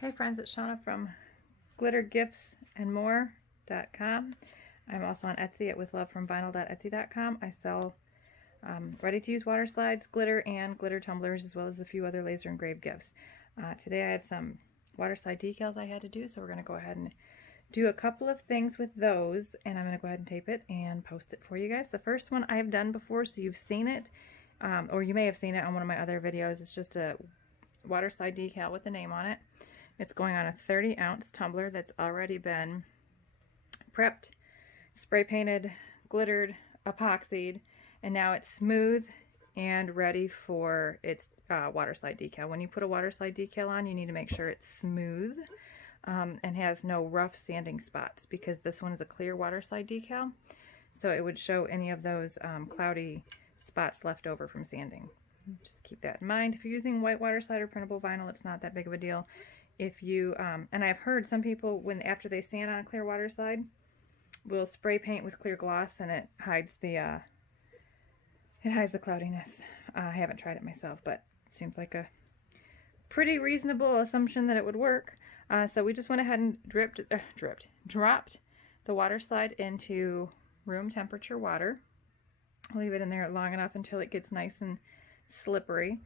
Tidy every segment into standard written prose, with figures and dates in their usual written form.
Hey friends, it's Shauna from glittergiftsandmore.com. I'm also on Etsy at withlovefromvinyl.etsy.com. I sell ready-to-use water slides, glitter, and glitter tumblers, as well as a few other laser engraved gifts. Today I had some water slide decals I had to do, so we're going to go ahead and do a couple of things with those, and I'm going to go ahead and tape it and post it for you guys. The first one I have done before, so you've seen it, or you may have seen it on one of my other videos. It's just a water slide decal with the name on it. It's going on a 30-ounce tumbler that's already been prepped, spray painted, glittered, epoxied, and now it's smooth and ready for its water slide decal. When you put a water slide decal on, you need to make sure it's smooth and has no rough sanding spots, because this one is a clear water slide decal, so it would show any of those cloudy spots left over from sanding. Just keep that in mind. If you're using white water slide or printable vinyl, it's not that big of a deal. If you, and I've heard some people, after they sand on a clear water slide, will spray paint with clear gloss, and it hides the cloudiness. I haven't tried it myself, but it seems like a pretty reasonable assumption that it would work. So we just went ahead and dropped the water slide into room temperature water. Leave it in there long enough until it gets nice and slippery.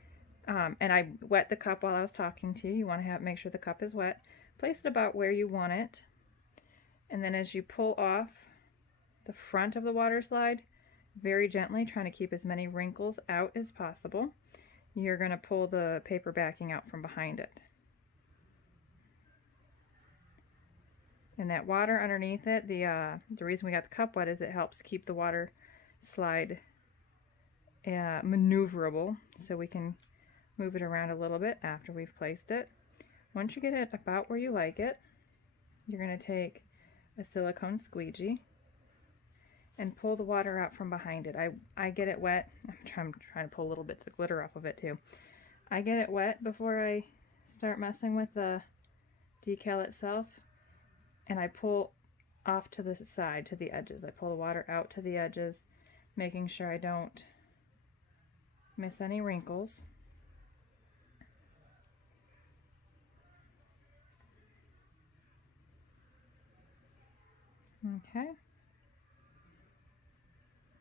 And I wet the cup while I was talking to you. You want to make sure the cup is wet. Place it about where you want it. And then as you pull off the front of the water slide, very gently, trying to keep as many wrinkles out as possible, you're going to pull the paper backing out from behind it. And that water underneath it, the reason we got the cup wet is it helps keep the water slide maneuverable, so we can move it around a little bit after we've placed it. Once you get it about where you like it, you're going to take a silicone squeegee and pull the water out from behind it. I get it wet. I'm trying to pull little bits of glitter off of it too. I get it wet before I start messing with the decal itself, and I pull off to the side, to the edges. I pull the water out to the edges, making sure I don't miss any wrinkles. Okay.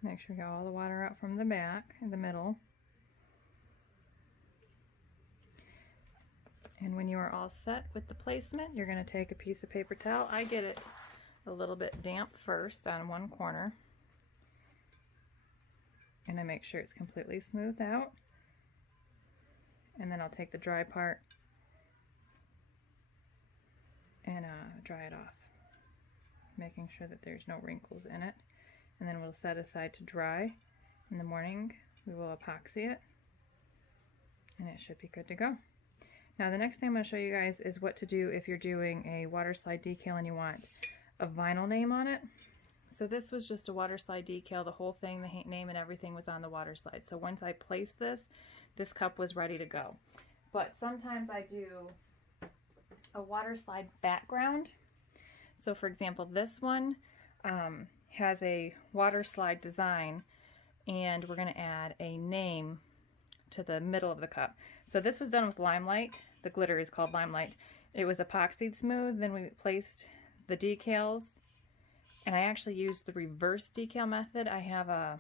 Make sure you get all the water out from the back and the middle. And when you are all set with the placement, you're going to take a piece of paper towel. I get it a little bit damp first on one corner, and I make sure it's completely smoothed out. And then I'll take the dry part and dry it off, making sure that there's no wrinkles in it. And then we'll set aside to dry. In the morning we will epoxy it, and it should be good to go. Now the next thing I'm going to show you guys is what to do if you're doing a water slide decal and you want a vinyl name on it. So this was just a water slide decal. The whole thing, the name and everything was on the water slide. So once I placed this cup was ready to go. But sometimes I do a water slide background. So for example, this one has a water slide design, and we're going to add a name to the middle of the cup. So this was done with Limelight. The glitter is called Limelight. It was epoxied smooth, then we placed the decals, and I actually used the reverse decal method. I have a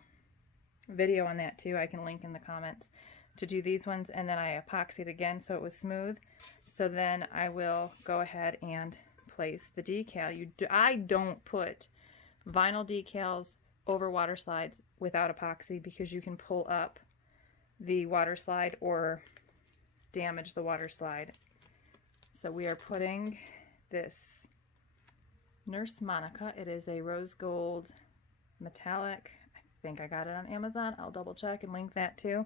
video on that too, I can link in the comments, to do these ones, and then I epoxied again so it was smooth. So then I will go ahead and place the decal. I don't put vinyl decals over water slides without epoxy, because you can pull up the water slide or damage the water slide. So we are putting this Nurse Monica. It is a rose gold metallic. I think I got it on Amazon. I'll double check and link that too.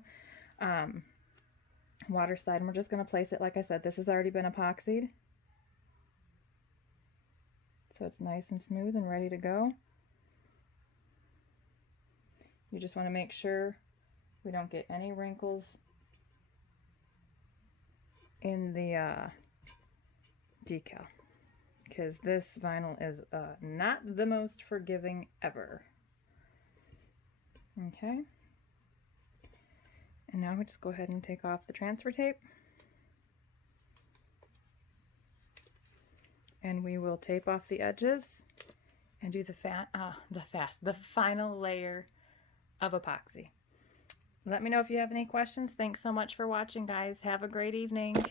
Water slide, and we're just going to place it. Like I said, this has already been epoxied, so it's nice and smooth and ready to go. You just want to make sure we don't get any wrinkles in the decal, because this vinyl is not the most forgiving ever. Okay. And now we just go ahead and take off the transfer tape. and we will tape off the edges and do the final layer of epoxy. Let me know if you have any questions. Thanks so much for watching, guys. Have a great evening.